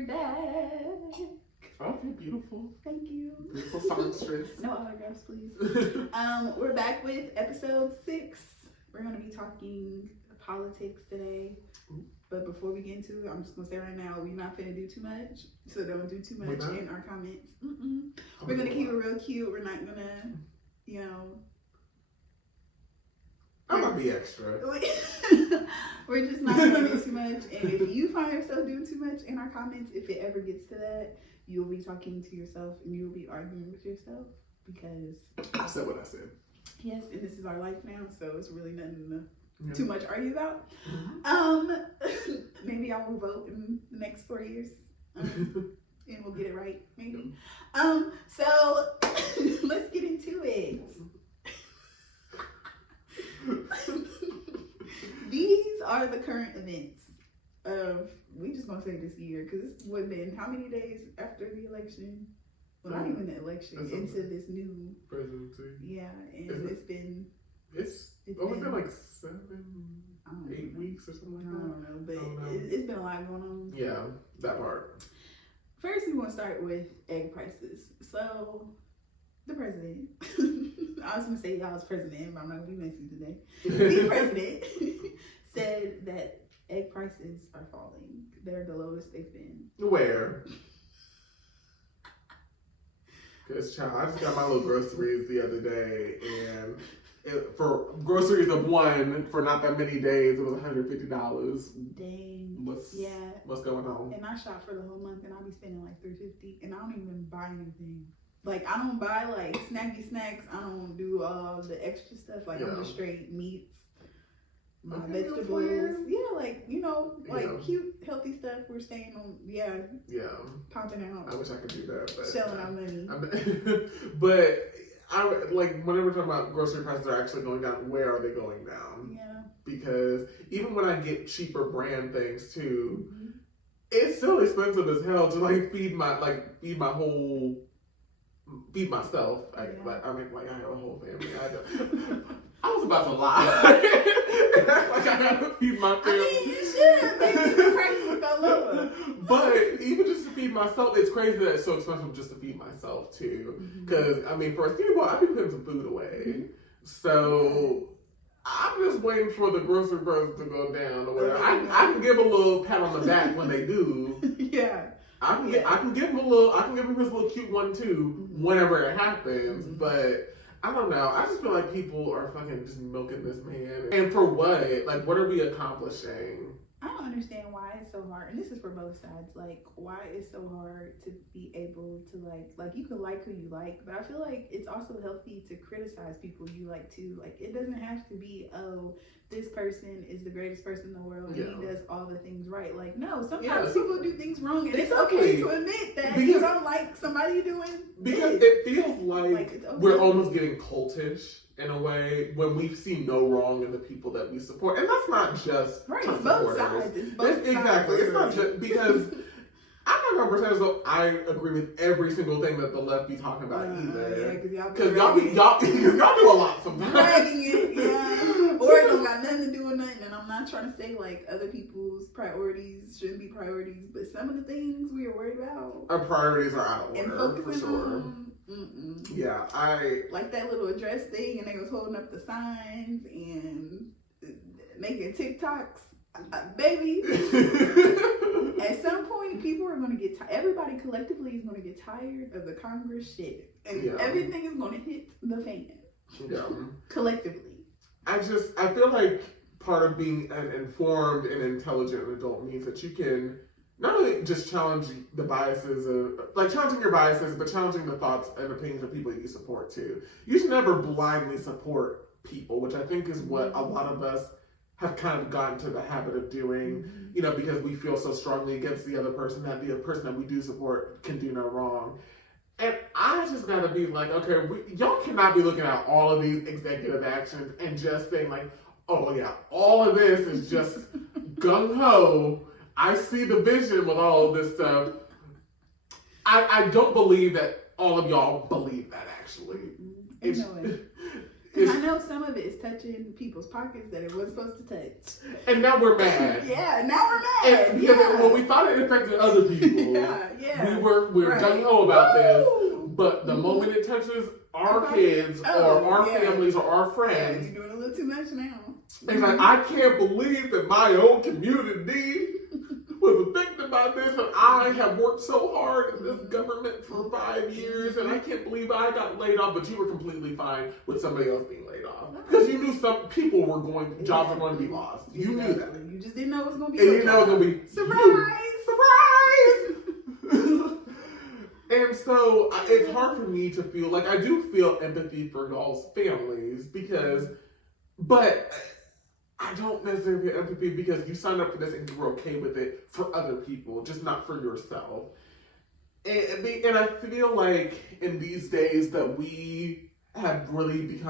we're back. Oh, you're beautiful. Thank you. Beautiful songstress. No autographs, please. We're back with episode 6. We're going to be talking politics today. But before we get into it, I'm just going to say right now, we're not going to do too much. So don't do too much in our comments. We're going to keep it real cute. We're not going to, I'm going to be extra. We're just not going to do too much. And if you find yourself doing too much in our comments, if it ever gets to that, you'll be talking to yourself and you'll be arguing with yourself because I said what I said. Yes, and this is our life now, so it's really nothing too much to argue about. Maybe I will vote in the next 4 years, and we'll get it right. Maybe. So let's get into it. These are the current events of, we just gonna say this year, because it's been how many days after the election? Well, not even the election, into this new presidency. Yeah, and it's only been like 8 weeks or something like that. I don't know, but it's been a lot going on. Yeah, that part. First, we want to start with egg prices. So, the president, I was going to say y'all's president, but I'm not going to be messy today. The president said that egg prices are falling. They're the lowest they've been. Where? Because, child, I just got my little groceries the other day, and for groceries of one, for not that many days, it was $150. Dang. What's going on? And I shop for the whole month, and I'll be spending like $350, and I don't even buy anything. Like, I don't buy like snacky snacks. I don't do all the extra stuff. Like, I'm just straight meats, my vegetables. Yeah, like, cute, healthy stuff. We're staying on, popping out. I wish I could do that. But selling our money. But whenever we're talking about grocery prices are actually going down, where are they going down? Yeah. Because even when I get cheaper brand things too, it's still expensive as hell to feed myself. I have a whole family. I was about to lie. I gotta feed my family. I mean, you should. Maybe the prices go lower. But even just to feed myself, it's crazy that it's so expensive just to feed myself too. Because for a few months, I've been putting some food away. So I'm just waiting for the grocery prices to go down or whatever. I can give a little pat on the back when they do. Yeah. I can give him his little cute one too whenever it happens. But I don't know. I just feel like people are fucking just milking this man. And for what? Like, what are we accomplishing? I don't understand why it's so hard. And this is for both sides. Like, why it's so hard to be able to, like you can like who you like. But I feel like it's also healthy to criticize people you like, too. Like, it doesn't have to be, this person is the greatest person in the world and he does all the things right. Like, no, sometimes people do things wrong. And it's okay to admit that you don't like somebody doing because it feels like we're almost getting cultish in a way when we see no wrong in the people that we support. And that's not just it's both sides. Exactly. It's not just because I'm not gonna pretend as though I agree with every single thing that the left be talking about either. Because y'all do a lot sometimes. Dragging it, or it don't got nothing to do with nothing. And I'm not trying to say other people's priorities shouldn't be priorities, but some of the things we are worried about, our priorities are out of and order for sure. Yeah, I like that little address thing, and they was holding up the signs and making TikToks. Baby, at some point, people are going to get everybody collectively is going to get tired of the Congress shit, and everything is going to hit the fan. Yeah, collectively. I feel like part of being an informed and intelligent adult means that you can not only just challenge the biases of, challenging your biases, but challenging the thoughts and opinions of people you support too. You should never blindly support people, which I think is what a lot of us have kind of gotten to the habit of doing, because we feel so strongly against the other person that the other person that we do support can do no wrong. And I just gotta be like, okay, y'all cannot be looking at all of these executive actions and just saying oh yeah, all of this is just gung-ho. I see the vision with all of this stuff. I don't believe that all of y'all believe that actually. Because I know some of it is touching people's pockets that it wasn't supposed to touch. And now we're mad. Yeah, now we're mad. And because when we thought it affected other people, we were gung-ho about this. But the moment it touches our kids or our families or our friends, you're doing a little too much now. It's like, I can't believe that my own community was affected by this, and I have worked so hard in this government for 5 years, and I can't believe I got laid off, but you were completely fine with somebody else being laid off. Because you knew some people were jobs were going to be lost. You knew that. You just didn't know it was going to be. And you know it was going to be surprise! And so it's hard for me to feel, like, I do feel empathy for y'all's families but I don't necessarily feel empathy because you signed up for this and you were okay with it for other people, just not for yourself. And I feel like in these days that we have really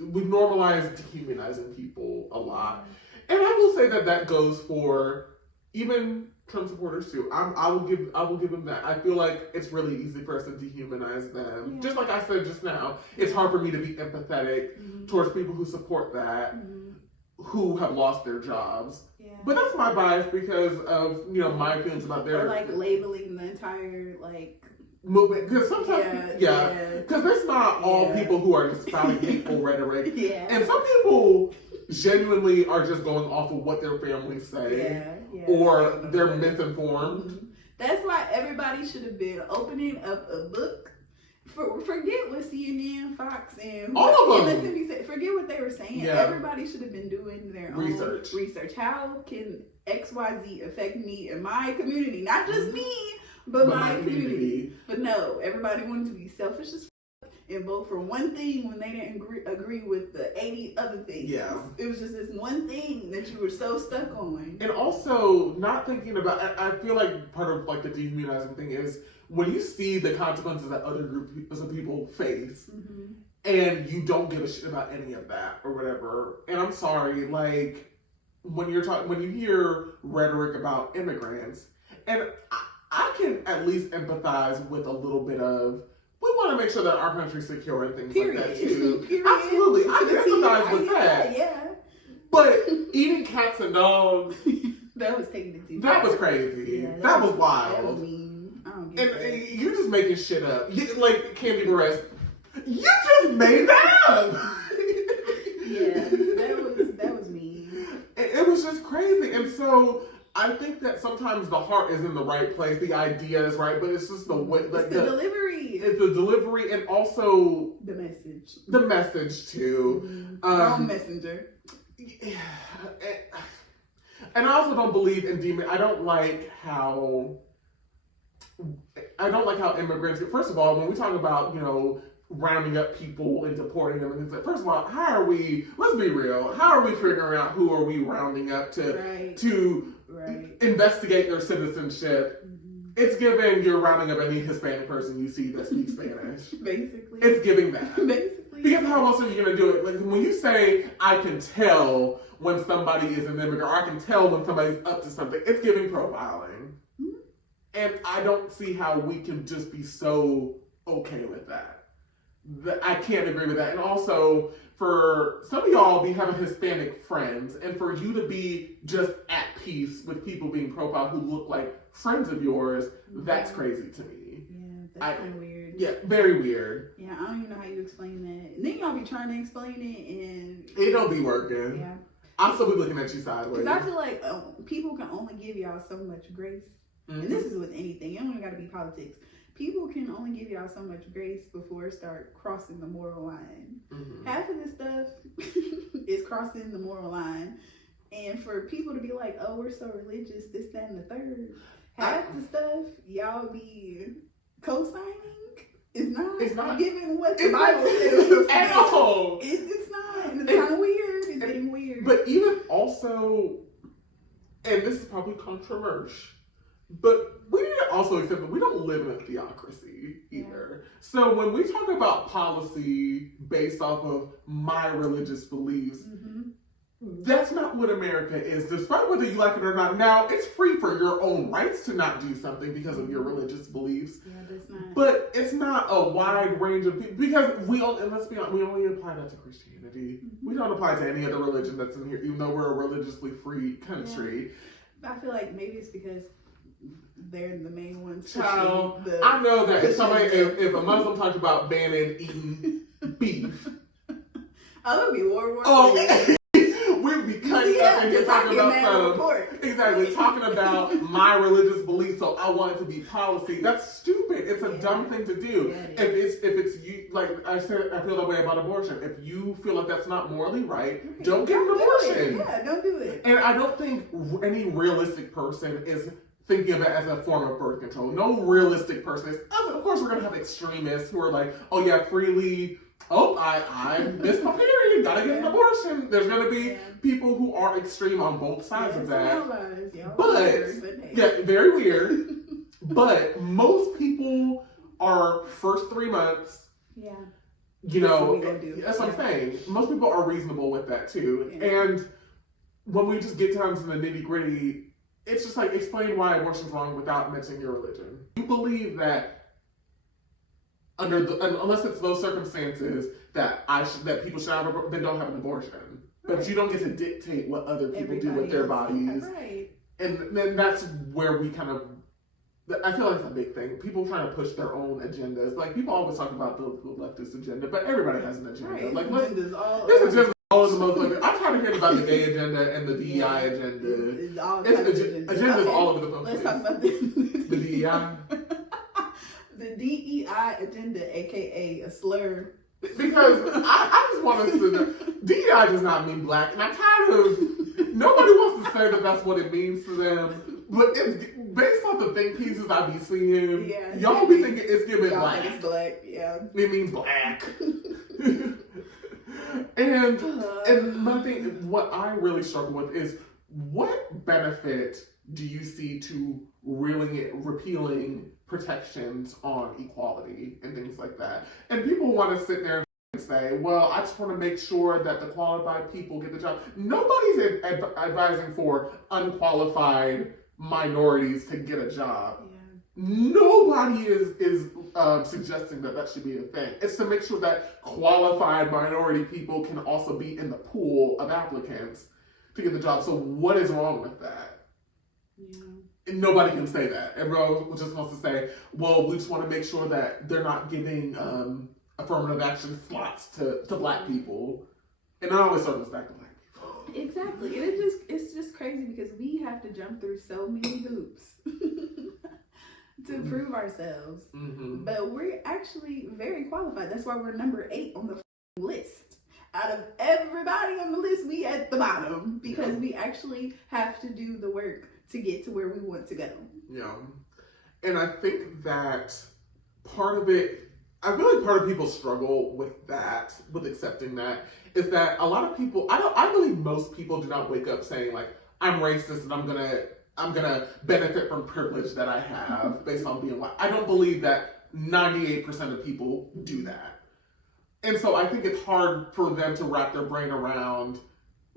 we've normalized dehumanizing people a lot. And I will say that goes for even Trump supporters too. I will give them that. I feel like it's really easy for us to dehumanize them. Just like I said just now, it's hard for me to be empathetic towards people who support that, who have lost their jobs. But that's my bias because of my feelings about their labeling the entire movement. Because sometimes because that's not all people who are just spouting hateful rhetoric. And some people genuinely are just going off of what their families say or they're misinformed. That's why everybody should have been opening up a book. Forget what CNN, Fox, and all of them. MSNBC said. Forget what they were saying. Everybody should have been doing their own research. How can XYZ affect me and my community? Not just me, but my community. But no, everybody wanted to be selfish as and vote for one thing when they didn't agree with the 80 other things. It was just this one thing that you were so stuck on. And also not thinking about, I feel like part of the dehumanizing thing is when you see the consequences that other groups of people face and you don't give a shit about any of that or whatever. And I'm sorry, when you hear rhetoric about immigrants, and I can at least empathize with a little bit of, we want to make sure that our country's secure and things like that too. Absolutely. I can empathize with that. But eating cats and dogs, that was taking it too far. That was crazy. That was wild. That was mean. I don't get and you're just making shit up. Like Candy Perez, you just made that up. That was mean. It was just crazy. And so I think that sometimes the heart is in the right place, the idea is right, but it's just the way, the delivery. It's the delivery and also the message. The message too. Wrong messenger. And I also don't believe in demon. I don't like how immigrants. First of all, when we talk about rounding up people and deporting them and things like, first of all, let's be real, how are we figuring out who are we rounding up to investigate their citizenship? It's giving you're rounding up any Hispanic person you see that speaks Spanish. Basically. It's giving that. Basically. Because how else are you going to do it? Like when you say, I can tell when somebody is an immigrant, or I can tell when somebody's up to something, it's giving profiling. And I don't see how we can just be so okay with that. I can't agree with that. And also, for some of y'all be having Hispanic friends, and for you to be just at peace with people being profiled who look like friends of yours, that's crazy to me. Yeah, that's kind of weird. Yeah, very weird. Yeah, I don't even know how you explain that. And then y'all be trying to explain it, and it don't be working. Yeah. I'll still be looking at you sideways. Because I feel like people can only give y'all so much grace. And this is with anything. It don't even got to be politics. People can only give y'all so much grace before it start crossing the moral line. Half of this stuff is crossing the moral line. And for people to be like, oh, we're so religious, this, that, and the third. Half the stuff y'all be co-signing is not giving what the Bible says. At all. It's not. And it's kind of weird. It's getting weird. But even also, and this is probably controversial, but we need to also accept that we don't live in a theocracy either. So when we talk about policy based off of my religious beliefs, that's not what America is, despite whether you like it or not. Now, it's free for your own rights to not do something because of your religious beliefs. not. But it's not a wide range of people because and let's be honest, we only apply that to Christianity. Mm-hmm. We don't apply to any other religion that's in here, even though we're a religiously free country. Yeah. I feel like maybe it's because they're the main ones. Child, I know that if a Muslim talks about banning eating beef, that would be World War III. We'd be cutting up and you're talking about talking about my religious beliefs, so I want it to be policy. That's stupid. It's a dumb thing to do. Yeah, if it's you, like I said, I feel that way about abortion. If you feel like that's not morally right, don't get an abortion. Yeah, don't do it. And I don't think any realistic person is thinking of it as a form of birth control. No realistic person is. Of course, we're gonna have extremists who are like, oh yeah, freely. Oh, I missed my period. Gotta get an abortion. There's gonna be people who are extreme on both sides of that. Very weird. But most people are first 3 months. Yeah. You know, that's what I'm saying. Most people are reasonable with that too. Yeah. And when we just get down to the nitty gritty, it's just like explain why abortion's wrong without mentioning your religion. You believe that unless it's those circumstances that people should have, then don't have an abortion. Right. But you don't get to dictate what other people do with their bodies. Right. And then that's where we kind of, I feel like it's a big thing. People trying to push their own agendas. Like people always talk about the leftist agenda, but everybody has an agenda. Right. Like there's agendas all in the most. I'm trying to hear about the gay agenda and the DEI agenda. Agendas all over the place. Let's talk about the DEI. The DEI agenda, aka a slur. Because I just want us to know, DEI does not mean black, and I'm tired of, nobody wants to say that that's what it means to them, but it's based on the think pieces I be seeing, y'all be thinking it's giving black. It's black, yeah. It means black. And my thing, what I really struggle with is, what benefit do you see to repealing protections on equality and things like that? And people want to sit there and say, well, I just want to make sure that the qualified people get the job. Nobody's advising for unqualified minorities to get a job. Yeah. Nobody is suggesting that should be a thing. It's to make sure that qualified minority people can also be in the pool of applicants to get the job. So what is wrong with that? Yeah. And nobody can say that. Everyone just wants to say, well, we just want to make sure that they're not giving affirmative action slots to black people. And it always circles back to black people. Exactly. And it's just crazy because we have to jump through so many hoops to prove ourselves. Mm-hmm. But we're actually very qualified. That's why we're number 8 on the list. Out of everybody on the list, we at the bottom because we actually have to do the work to get to where we want to go. Yeah. And I think that part of it, I feel like part of people struggle with that, with accepting that, is that a lot of people, I believe most people do not wake up saying like, I'm racist and I'm gonna benefit from privilege that I have based on being white. I don't believe that 98% of people do that. And so I think it's hard for them to wrap their brain around,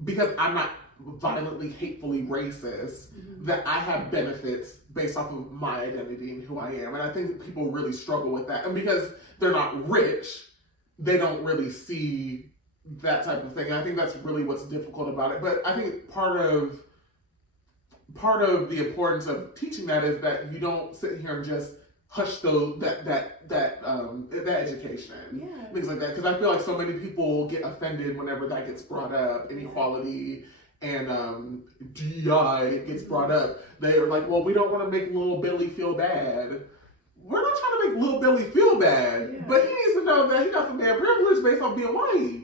because I'm not violently, hatefully racist, that I have benefits based off of my identity and who I am. And I think people really struggle with that. And because they're not rich, they don't really see that type of thing. And I think that's really what's difficult about it. But I think part of the importance of teaching that is that you don't sit here and just hush that education, things like that. Because I feel like so many people get offended whenever that gets brought up, inequality and DEI gets brought up. They're like, well, we don't want to make little Billy feel bad. We're not trying to make little Billy feel bad, but he needs to know that he got some damn privilege based on being white.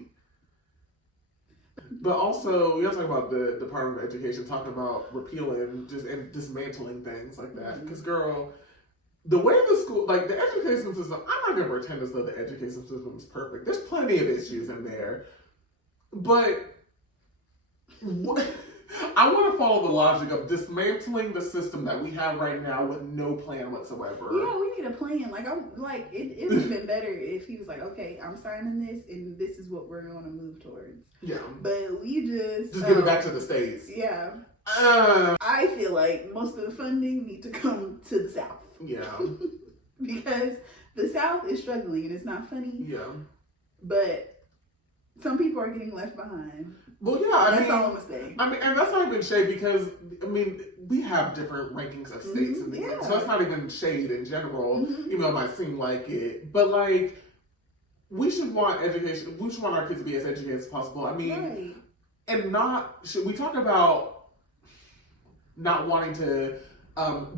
But also, we also talk about the Department of Education talking about repealing and dismantling things like that. Because, girl, the way the school, like the education system, I'm not going to pretend as though the education system is perfect. There's plenty of issues in there. But I want to follow the logic of dismantling the system that we have right now with no plan whatsoever. Yeah, we need a plan. It would have been better if he was like, okay, I'm signing this, and this is what we're going to move towards. Yeah. But we just give it back to the states. Yeah. I feel like most of the funding need to come to the South. Yeah. because the South is struggling and it's not funny. Yeah. But some people are getting left behind. Well, yeah, that's all I'm gonna say. I mean, and that's not even shade because we have different rankings of states and things, so that's not even shade in general, even though it might seem like it. But like, we should want education. We should want our kids to be as educated as possible. I mean, and should we talk about not wanting to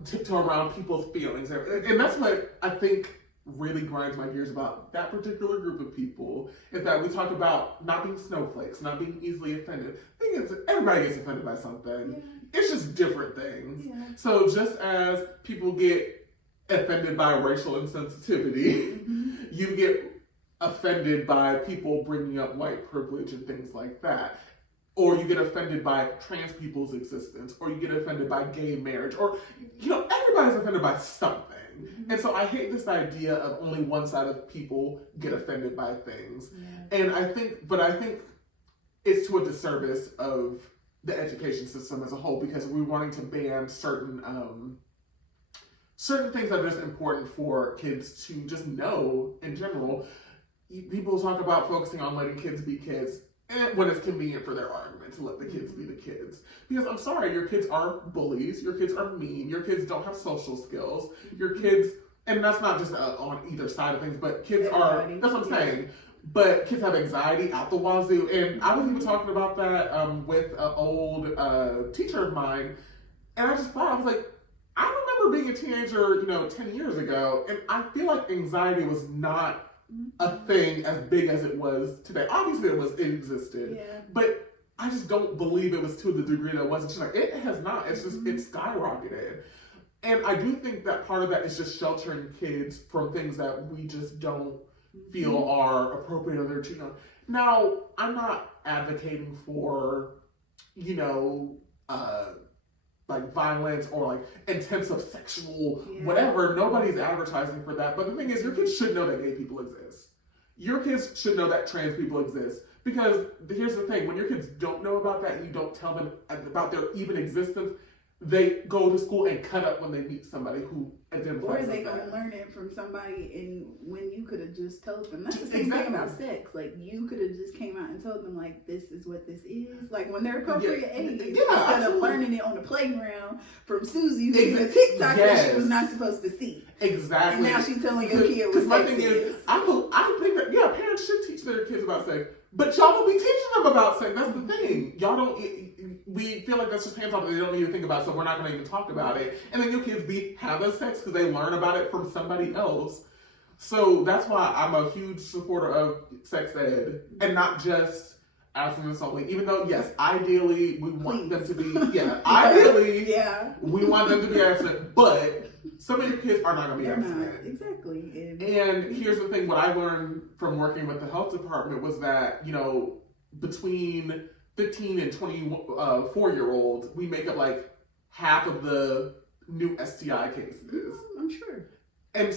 tiptoe around people's feelings, and that's what I think really grinds my gears about that particular group of people, is that we talk about not being snowflakes, not being easily offended. The thing is, everybody gets offended by something. It's just different things. So just as people get offended by racial insensitivity, you get offended by people bringing up white privilege and things like that. Or you get offended by trans people's existence, or you get offended by gay marriage, or, everybody's offended by something. And so I hate this idea of only one side of people get offended by things. And I think it's to a disservice of the education system as a whole, because we're wanting to ban certain things that are just important for kids to just know in general. People talk about focusing on letting kids be kids, and when it's convenient for their argument to let the kids be the kids. Because I'm sorry, your kids are bullies, your kids are mean, your kids don't have social skills, your kids, and that's not just on either side of things, but kids that's what I'm saying, but kids have anxiety out the wazoo. And I was even talking about that with an old teacher of mine, and I just thought, I was like, I remember being a teenager, 10 years ago, and I feel like anxiety was not a thing as big as it was today. Obviously it existed, but I just don't believe it was to the degree that it was. It's like, it has not. It's just, it's skyrocketed. And I do think that part of that is just sheltering kids from things that we just don't feel are appropriate or they're too young. Now, I'm not advocating for, like violence or like intensive sexual whatever. Nobody's advertising for that. But the thing is, your kids should know that gay people exist. Your kids should know that trans people exist. Because here's the thing, when your kids don't know about that and you don't tell them about their even existence, they go to school and cut up when they meet somebody who identifies as that. Or they go and learn it from somebody, and when you could have just told them. That's the same thing about sex. Like, you could have just came out and told them, like, this is what this is. Like, when they're appropriate age, instead of learning it on the playground from Susie, who's a TikTok that she was not supposed to see. Exactly. And now she's telling your kid what sex is. I think that, parents should teach their kids about sex. But y'all don't be teaching them about sex. That's the thing. Y'all don't. We feel like that's just hands off. They don't even think about it, so we're not going to even talk about it. And then your kids be having sex because they learn about it from somebody else. So that's why I'm a huge supporter of sex ed, and not just abstinence only. Even though, yes, ideally we want them to be. Ideally, we want them to be abstinent, but some of your kids are not going to be abstinent. Exactly. And here's the thing, what I learned from working with the health department was that, between 15 and 24-year-olds, we make up like half of the new STI cases. I'm sure. And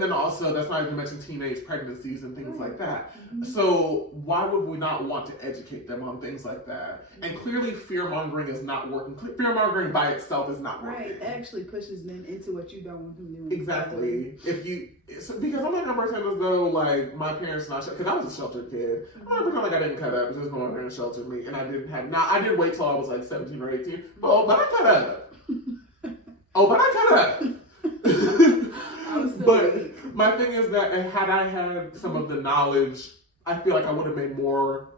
then also, that's not even mentioning teenage pregnancies and things like that. So why would we not want to educate them on things like that? And clearly fear-mongering is not working. Fear-mongering by itself is not working. Right, it actually pushes them into what you don't want them doing. Exactly. Because I'm not going to pretend as though, like, my parents not, because I was a sheltered kid. I'm not pretend like I didn't cut up, just my parents sheltered me, and I didn't have, I did wait till I was like 17 or 18, but I cut up. I cut up. But my thing is that had I had some of the knowledge, I feel like I would have made more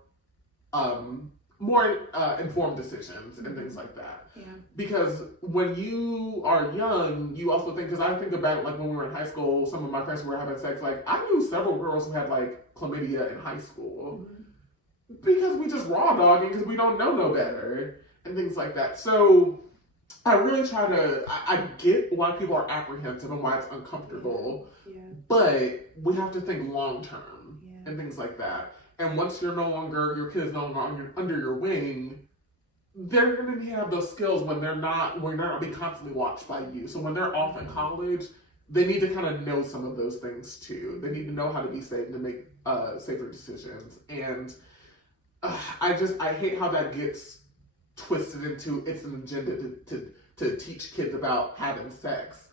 informed decisions and things like that. Yeah. Because when you are young, you also think, because I think about like when we were in high school, some of my friends who were having sex, like I knew several girls who had like chlamydia in high school because we just raw dogging because we don't know no better and things like that. So I really try to, I get why people are apprehensive and why it's uncomfortable, but we have to think long term and things like that. And once your kid is no longer under your wing, they're going to have those skills when they're not being constantly watched by you. So when they're off in college, they need to kind of know some of those things too. They need to know how to be safe and to make safer decisions. And I hate how that gets twisted into it's an agenda to teach kids about having sex.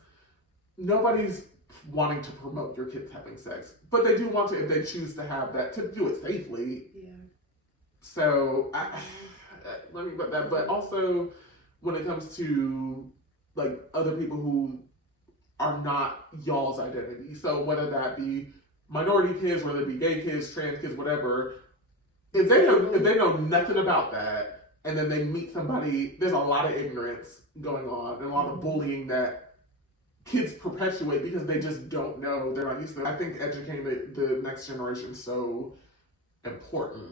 Nobody's wanting to promote your kids having sex, but they do want to, if they choose to have that, to do it safely. Yeah. So let me put that. But also, when it comes to like other people who are not y'all's identity, so whether that be minority kids, whether it be gay kids, trans kids, whatever, if they know nothing about that, and then they meet somebody, there's a lot of ignorance going on and a lot of bullying that kids perpetuate because they just don't know. They're not used to it. I think educating the next generation is so important.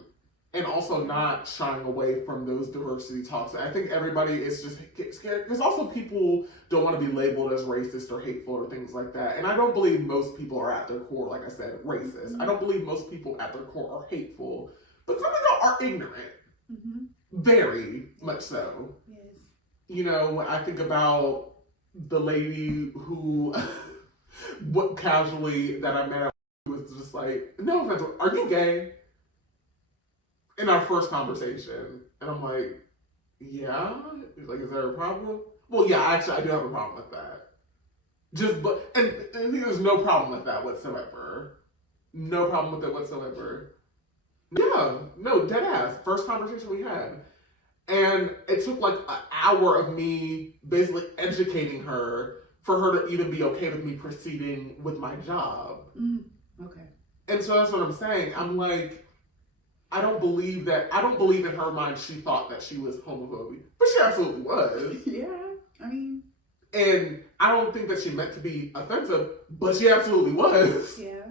And also not shying away from those diversity talks. I think everybody is just scared. Because also people don't want to be labeled as racist or hateful or things like that. And I don't believe most people are at their core, like I said, racist. I don't believe most people at their core are hateful. But some people are ignorant. Mm-hmm. Very much so. Yes. You know, when I think about the lady who, what casually that I met was just like, no offense, are you gay? In our first conversation, and I'm like, yeah? He's like, is there a problem? Well, yeah, actually, I do have a problem with that. And there's no problem with that whatsoever. No problem with it whatsoever. Yeah, no, dead ass. First conversation we had. And it took like an hour of me basically educating her for her to even be okay with me proceeding with my job. Okay. And so that's what I'm saying. I'm like, I don't believe in her mind she thought that she was homophobic. But she absolutely was. Yeah, I mean. And I don't think that she meant to be offensive, but she absolutely was. Yeah.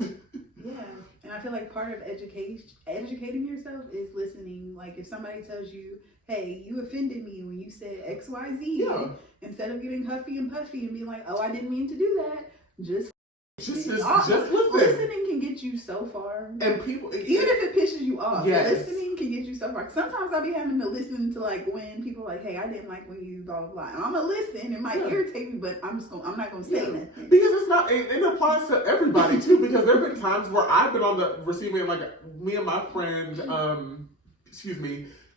Yeah. And I feel like part of educating yourself is listening. Like if somebody tells you, hey, you offended me when you said XYZ, yeah. Instead of getting huffy and puffy and being like, oh, I didn't mean to do that, just listen. Listening can get you so far. And people, even if it pisses you off, yes. Listening can get you so far. Sometimes I'll be having to listen to like when people are like, hey, I didn't like when you blah blah blah. And I'm gonna listen. It might irritate me, but I'm not gonna say nothing. Because it's not. It applies to everybody too. Because there have been times where I've been on the receiving end, like me and my friend,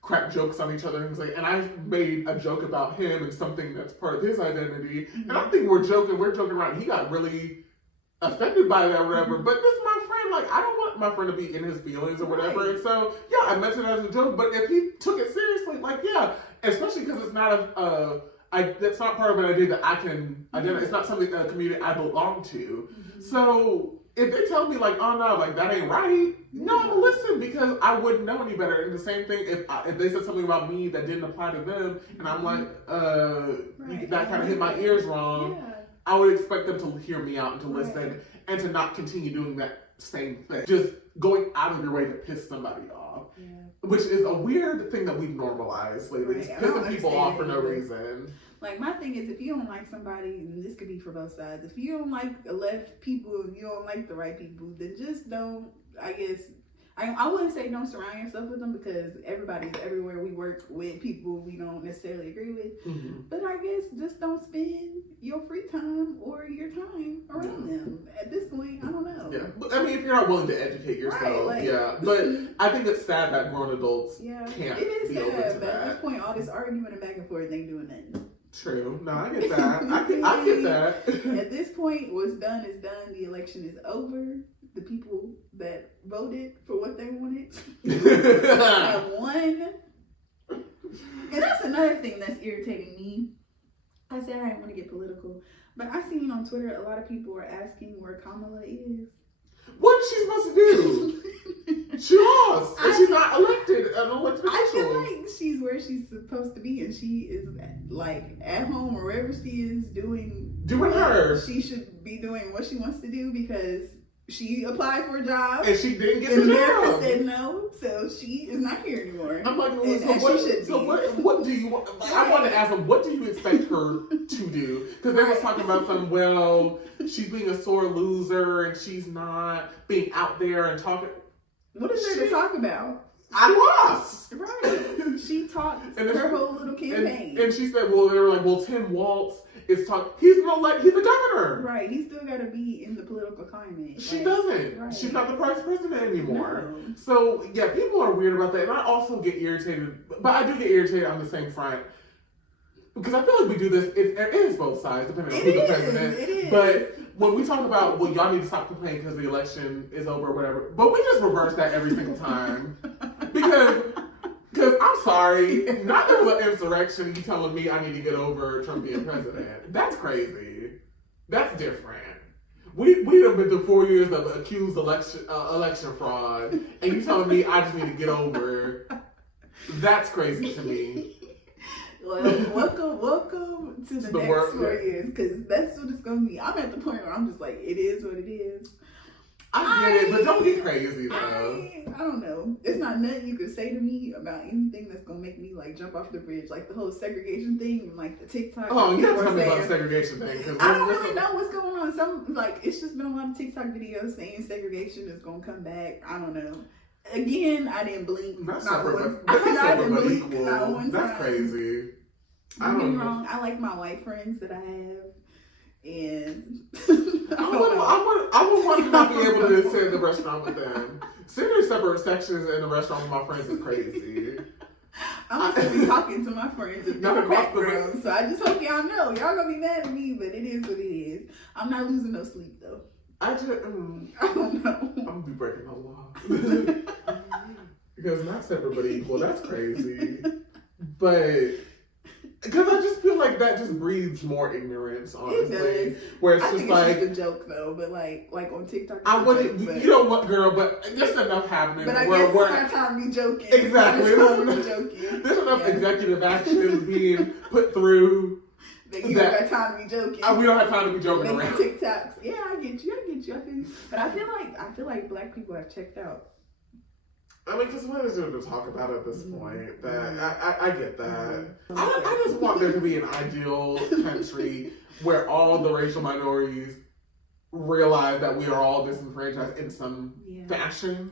crack jokes on each other and things like, and I made a joke about him and something that's part of his identity, and I think we're joking around. He got really offended by that or whatever, but this is my friend, like I don't want my friend to be in his feelings or whatever, right. And so yeah, I meant it as a joke, but if he took it seriously, like yeah, especially because it's not that's not part of an idea that I can identify. It's not something a community I belong to. So if they tell me like, oh no, like that ain't right, no, I'm gonna listen because I wouldn't know any better. And the same thing if they said something about me that didn't apply to them, and I'm like, right. That kind of hit my ears wrong. Yeah. I would expect them to hear me out and to listen and to not continue doing that same thing. Just going out of your way to piss somebody off. Yeah. Which is a weird thing that we've normalized lately. Right. Pissing people off for no reason. Like my thing is, if you don't like somebody, and this could be for both sides, if you don't like left people, if you don't like the right people, then just don't, I guess, I wouldn't say don't surround yourself with them because everybody's everywhere. We work with people we don't necessarily agree with. Mm-hmm. But I guess just don't spend your free time or your time around them. At this point, I don't know. Yeah, but I mean, if you're not willing to educate yourself, right, yeah. But I think it's sad that grown adults can't. It is sad, but at this point, all this argument and back and forth ain't doing nothing. True. No, I get that. I get that. At this point, what's done is done. The election is over. The people that voted for what they wanted have won. And that's another thing that's irritating me. I said I didn't want to get political, but I seen on Twitter a lot of people are asking where Kamala is. What is she supposed to do? She lost, and she's not elected. I feel like she's where she's supposed to be, and she is like at home or wherever she is doing her. She should be doing what she wants to do because she applied for a job and she didn't get the job. America said no, so she is not here anymore. I'm like, what do you want? I want to ask them, what do you expect her to do? Because they was talking about she's being a sore loser and she's not being out there and talking. What is there to talk about? I lost. Right. She talked her whole little campaign. And she said, they were like, Tim Walz is talking. He's the governor. Right. He's still got to be in the political climate. She doesn't. Right. She's not the vice president anymore. No. So, yeah, people are weird about that. And I also get irritated. But I do get irritated on the same front. Because I feel like we do this. It is both sides, depending on who the president is. But when we talk about, well, y'all need to stop complaining because the election is over or whatever, but we just reverse that every single time. Because I'm sorry, not there was an insurrection, you telling me I need to get over Trump being president. That's crazy. That's different. We have been through 4 years of accused election fraud, and you telling me I just need to get over. That's crazy to me. Well, welcome to the next 4 years, because that's what it's gonna be. I'm at the point where I'm just like, it is what it is. I get it, but don't get crazy though. I don't know. It's not nothing you could say to me about anything that's gonna make me like jump off the bridge, like the whole segregation thing, and like the TikTok. Oh, you have to tell me about the segregation thing. I don't really know what's going on. It's just been a lot of TikTok videos saying segregation is gonna come back. I don't know. Again, I didn't blink. That's not separate, one. but I didn't blink equal. not one That's time. crazy. Don't get me wrong. I like my white friends that I have, and I would want to not be able to sit in the restaurant with them. Sitting in separate sections in the restaurant with my friends is crazy. I'm supposed to be talking to my friends in different backgrounds, so I just hope y'all know. Y'all gonna be mad at me, but it is what it is. I'm not losing no sleep though. I don't know. I'm gonna be breaking the law. Because not separate but equal, that's crazy. But because I just feel like that just breeds more ignorance, honestly. It does. Where it's I just think like it's just a joke though, but like on TikTok. I wouldn't. You know what, girl? But there's enough happening. But I guess it's not time to be joking. Exactly. Joking. There's enough executive actions being put through. That you don't have time to be joking. We don't have time to be joking around. TikToks. Yeah, I get you. I feel you. But I feel like black people have checked out. I mean, because what is there to talk about at this point? That I get that. I just want there to be an ideal country where all the racial minorities realize that we are all disenfranchised in some fashion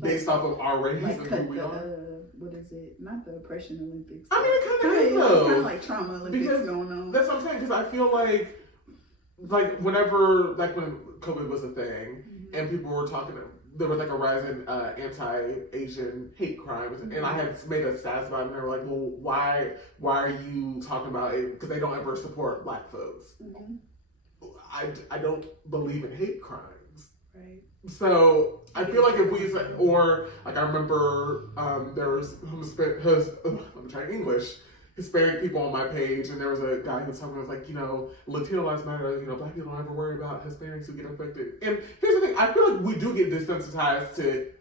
based off of our race and who we are. What is it? Not the oppression Olympics. I mean, it kind of is though. It's kind of like trauma Olympics going on. That's what I'm saying, because I feel like whenever, like when COVID was a thing, and people were talking, there was like a rise in anti-Asian hate crimes, and I had made a stats about it, and they were like, well, why are you talking about it? Because they don't ever support black folks. I don't believe in hate crimes. Right. So I feel like if we say, or like I remember there was I'm trying English, Hispanic people on my page, and there was a guy who was talking about like, Latino lives matter, black people don't ever worry about Hispanics who get affected. And here's the thing, I feel like we do get desensitized to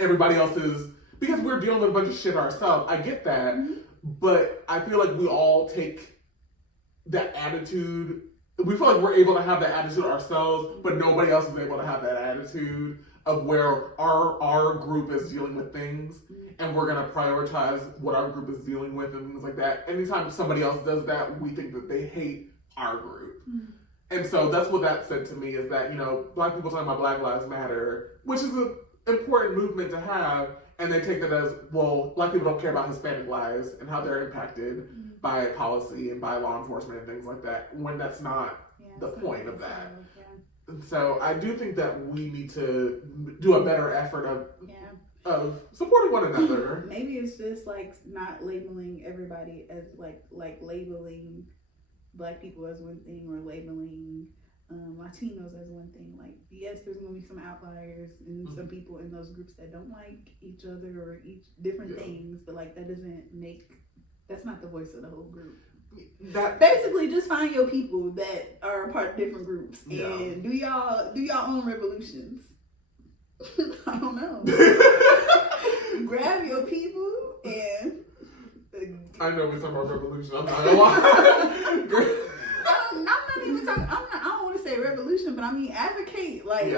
everybody else's, because we're dealing with a bunch of shit ourselves. I get that, but I feel like we all take that attitude. We feel like we're able to have that attitude ourselves, but nobody else is able to have that attitude of where our group is dealing with things, and we're going to prioritize what our group is dealing with and things like that. Anytime somebody else does that, we think that they hate our group. And so that's what that said to me, is that, black people talking about Black Lives Matter, which is an important movement to have, and they take that as, well, black people don't care about Hispanic lives and how they're impacted by policy and by law enforcement and things like that, when that's not the point of that. So I do think that we need to do a better effort of supporting one another. Maybe it's just like not labeling everybody as like labeling black people as one thing, or labeling Latinos as one thing. Like, yes, there's gonna be some outliers and some people in those groups that don't like each other or each different things, but like that's not the voice of the whole group. That basically just find your people that are a part of different groups and do y'all own revolutions. I don't know. Grab your people and I know we're talking about revolution. I'm not gonna lie. I'm not even talking. I don't want to say revolution, but I mean advocate. Like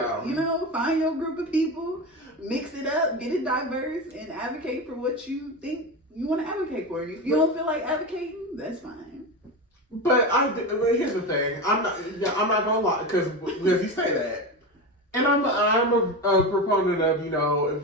find your group of people, mix it up, get it diverse, and advocate for what you think you want to advocate for. If you don't feel like advocating, that's fine. But here's the thing. I'm not gonna lie, because you say that. And I'm a proponent of, if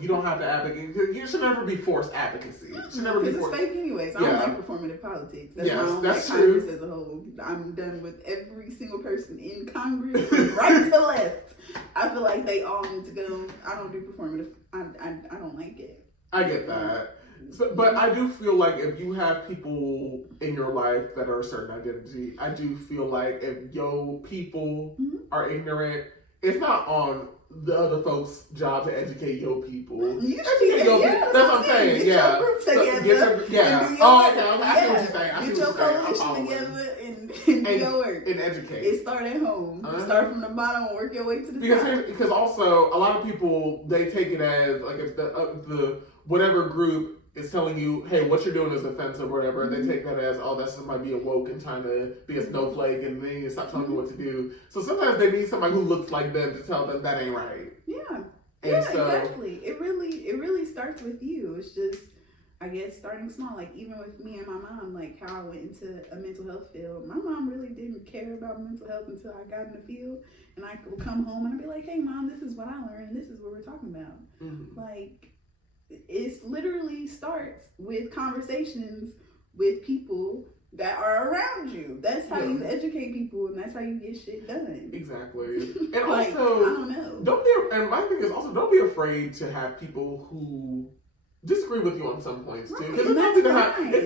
you don't have to advocate, you should never be forced advocacy. It should never be forced. Because it's fake anyways. I don't like performative politics. That's why I don't like true. Congress as a whole. I'm done with every single person in Congress, right to left. I feel like they all need to go. I don't do performative. I don't like it. I get that. So, but I do feel like if you have people in your life that are a certain identity, I do feel like if your people are ignorant, it's not on the other folks' job to educate your people. You Educate your people. That's what I'm saying. Get yeah. your group together. Yeah. Oh, okay. I see what you're saying. Get your coalition together and do your work. And educate. It start at home. Start from the bottom and work your way to the top. Because also a lot of people, they take it as like if the whatever group is telling you, hey, what you're doing is offensive or whatever, and they take that as, oh, that's somebody being woke and trying to be a snowflake and they need to stop telling me what to do. So sometimes they need somebody who looks like them to tell them that ain't right. Yeah. And so, exactly. It really starts with you. It's just, I guess, starting small. Like even with me and my mom, like how I went into a mental health field. My mom really didn't care about mental health until I got in the field. And I would come home and I'd be like, hey mom, this is what I learned and this is what we're talking about. Like, it literally starts with conversations with people that are around you. That's how you educate people, and that's how you get shit done. Exactly. And like, also, I don't know. And my thing is also, don't be afraid to have people who disagree with you on some points too. Because it's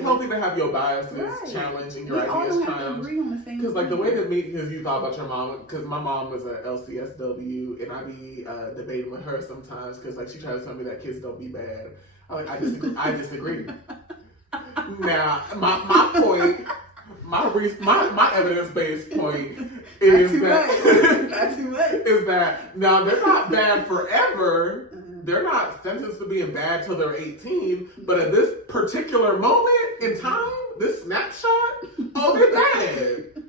healthy to have your biases challenged and your ideas challenged. Because like the way that because you thought about your mom, because my mom was a LCSW, and I be debating with her sometimes because like she tries to tell me that kids don't be bad. I disagree. Now my point, my evidence based point is that now they're not bad forever. They're not sentenced to being bad till they're 18, but at this particular moment in time, this snapshot, oh, they're bad.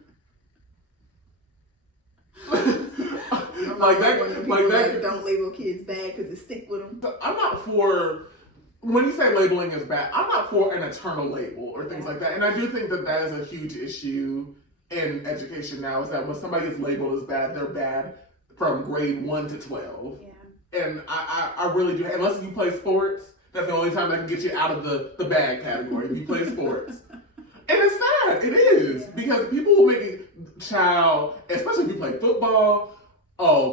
like that. Don't label kids bad because it stick with them. I'm not for, when you say labeling is bad, I'm not for an eternal label or things like that. And I do think that that is a huge issue in education now, is that when somebody is labeled as bad, they're bad from grade 1 to 12. Yeah. And I really do. Unless you play sports, that's the only time I can get you out of the bad category. If you play sports. And it's sad. It is. Yeah. Because people will make a child, especially if you play football,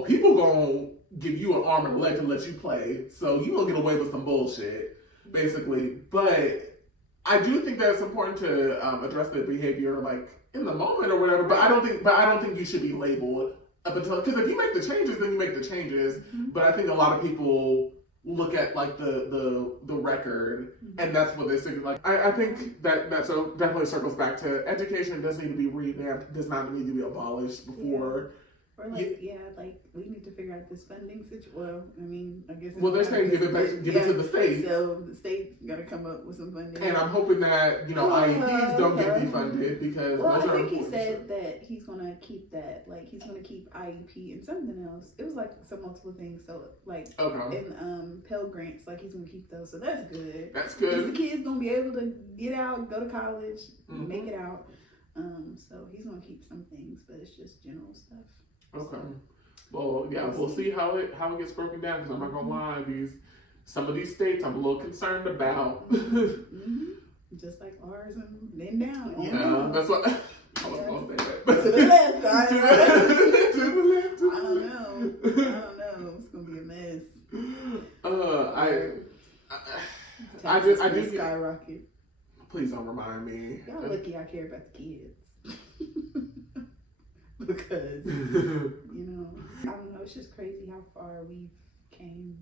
people gonna give you an arm and a leg to let you play. So you gonna get away with some bullshit, basically. But I do think that it's important to address the behavior like in the moment or whatever. But I don't think you should be labeled up until, because if you make the changes, then you make the changes. But I think a lot of people look at like the record, and that's what they think. Like I think that so definitely circles back to education does need to be revamped, does not need to be abolished before. Yeah. Or like like we need to figure out this funding situation. Well, I mean, I guess. Well, they're saying give it to the state. So the state's got to come up with some funding. And I'm hoping that IEPs don't get defunded because. Well, I think he said that he's gonna keep that. Like he's gonna keep IEP and something else. It was like some multiple things. So like in Pell Grants, like he's gonna keep those. So that's good. That's good. The kids gonna be able to get out, go to college, make it out. So he's gonna keep some things, but it's just general stuff. Okay. Well, yeah, we'll see how it gets broken down. Because I'm not gonna lie, some of these states I'm a little concerned about. Just like ours and then down. Yeah, that's what I was gonna say. That. To the left. I don't know. It's gonna be a mess. I just skyrocket. Please don't remind me. Y'all lucky I care about the kids. Because, I don't know, it's just crazy how far we've came.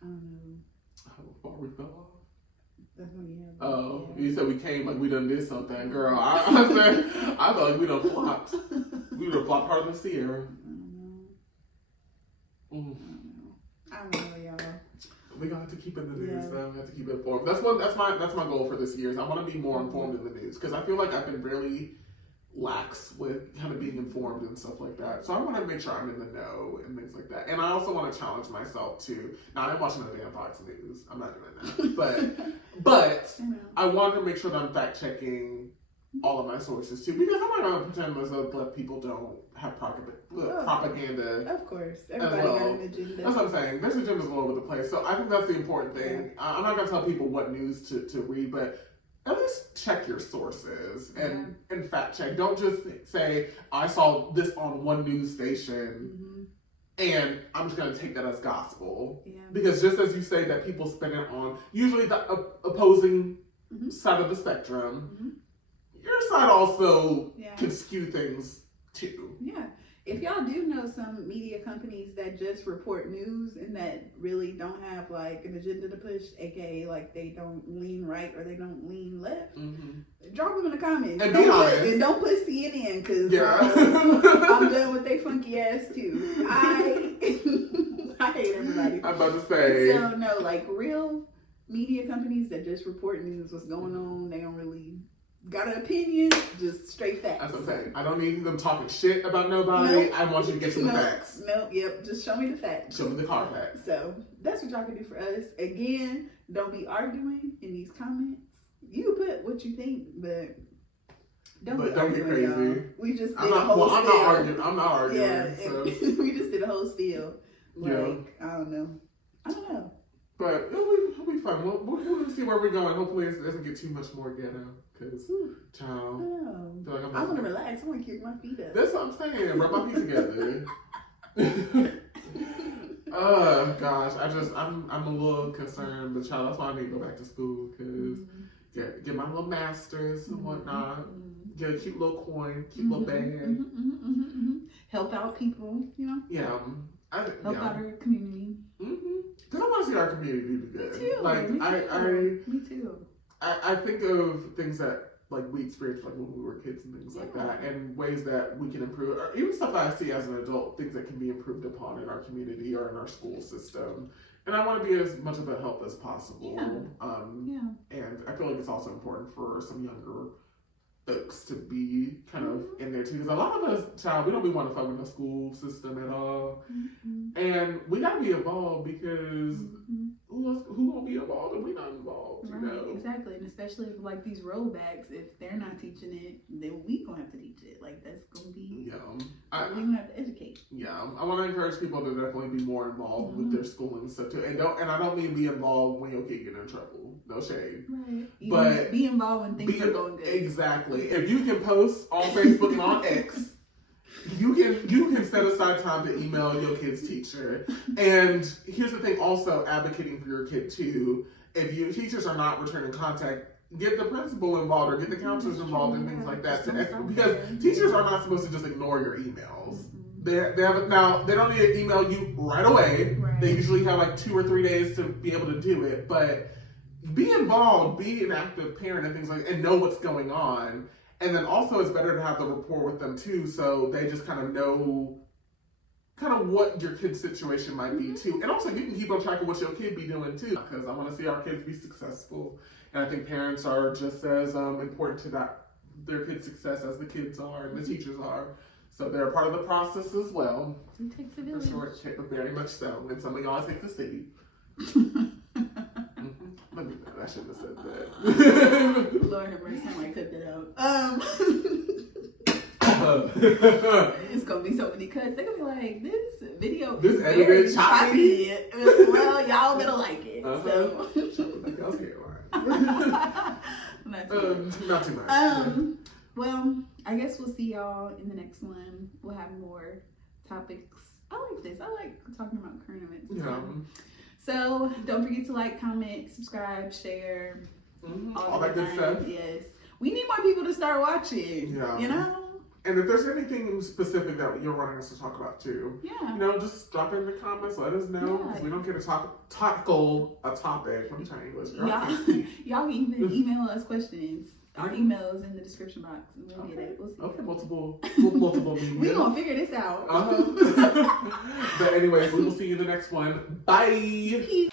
I don't know. How far we fell off? You said we came like we done did something. Girl, I thought like we done flopped. We done flopped harder than Sierra. I don't know, y'all. We gonna have to keep in the news though. We have to keep it informed. That's my goal for this year. Is I want to be more informed in the news because I feel like I've been really lax with kind of being informed and stuff like that. So I want to make sure I'm in the know and things like that. And I also want to challenge myself too. Now I'm watching the damn Fox News. I'm not doing that. But I want to make sure that I'm fact checking all of my sources too, because I'm not going to pretend as though that people don't have propaganda. Of course, everybody got an agenda. That's what I'm saying. There's agendas all over the place. So I think that's the important thing. I'm not going to tell people what news to read, but at least check your sources and fact check. Don't just say, I saw this on one news station and I'm just going to take that as gospel. Yeah. Because just as you say that people spin it on usually the opposing side of the spectrum, your side also can skew things too. Yeah. If y'all do know some media companies that just report news and that really don't have like an agenda to push, aka like they don't lean right or they don't lean left, drop them in the comments. And be honest. And don't put CNN because I'm done with they funky ass too. I hate everybody. I'm about to say. So no, like real media companies that just report news, what's going on, they don't really got an opinion, just straight facts. That's what I'm saying. I don't need them talking shit about nobody. Nope. I want you to get to the facts. Nope, yep. Just show me the facts. Show me the car facts. So that's what y'all can do for us. Again, don't be arguing in these comments. You put what you think, but don't be crazy. Y'all. We just did a whole spiel. I'm not arguing. Yeah, so. we just did a whole spiel. Like, I don't know. But it'll be fun. We'll see where we're going. Hopefully it doesn't get too much more ghetto. Because, child, I want to relax. I want to kick my feet up. That's what I'm saying. Rub my feet together. Oh, gosh. I'm a little concerned. But, child, that's why I need to go back to school. Because get my little masters and whatnot. Get a cute little coin, cute little bag. Help out people, you know? Yeah. Help out our community. Because I want to see our community do good. Me too. Like, Me too. I think of things that like we experienced like when we were kids and things like that, and ways that we can improve, or even stuff that I see as an adult, things that can be improved upon in our community or in our school system. And I want to be as much of a help as possible. And I feel like it's also important for some younger folks to be kind of in there too, because a lot of us, child, we don't be want to fuck with the school system at all, and we gotta be involved because who gonna be involved if we not involved? You know? Exactly, and especially if, like these rollbacks, if they're not teaching it, then we gonna have to teach it. Like that's gonna be we gonna have to educate. Yeah, I want to encourage people to definitely be more involved with their schooling stuff too, and I don't mean be involved when your kid get in trouble. No shade. Right. But be involved when things are going good. Exactly. If you can post on Facebook and on X, you can set aside time to email your kid's teacher. And here's the thing, also advocating for your kid too. If your teachers are not returning contact, get the principal involved or get the counselors involved and things like that. Because teachers are not supposed to just ignore your emails. They don't need to email you right away. Right. They usually have like 2 or 3 days to be able to do it. But be involved, be an active parent and things like that, and know what's going on. And then also it's better to have the rapport with them too, so they just kind of know what your kid's situation might be too. And also you can keep on track of what your kid be doing too, because I want to see our kids be successful. And I think parents are just as important to their kids' success as the kids are and the teachers are. So they're a part of the process as well. It takes a village. For sure, very much so. And some of y'all take the city. I shouldn't have said that. Lord have mercy, I might cut that out. It's gonna be so many cuts. They're gonna be like, this video is very choppy. Well, y'all better like it. So. Like y'all's hairline. Not too much. Well, I guess we'll see y'all in the next one. We'll have more topics. I like this. I like talking about current events. Yeah. So don't forget to like, comment, subscribe, share, all that good stuff. Yes, we need more people to start watching. Yeah, you know. And if there's anything specific that you're wanting us to talk about too, just drop it in the comments. Let us know because we don't get to tackle a topic. I'm trying English. Y'all can even email us questions. Our email is in the description box. And we'll get it. We'll see. Okay, multiple media. We're going to figure this out. But anyways, we will see you in the next one. Bye. Peace.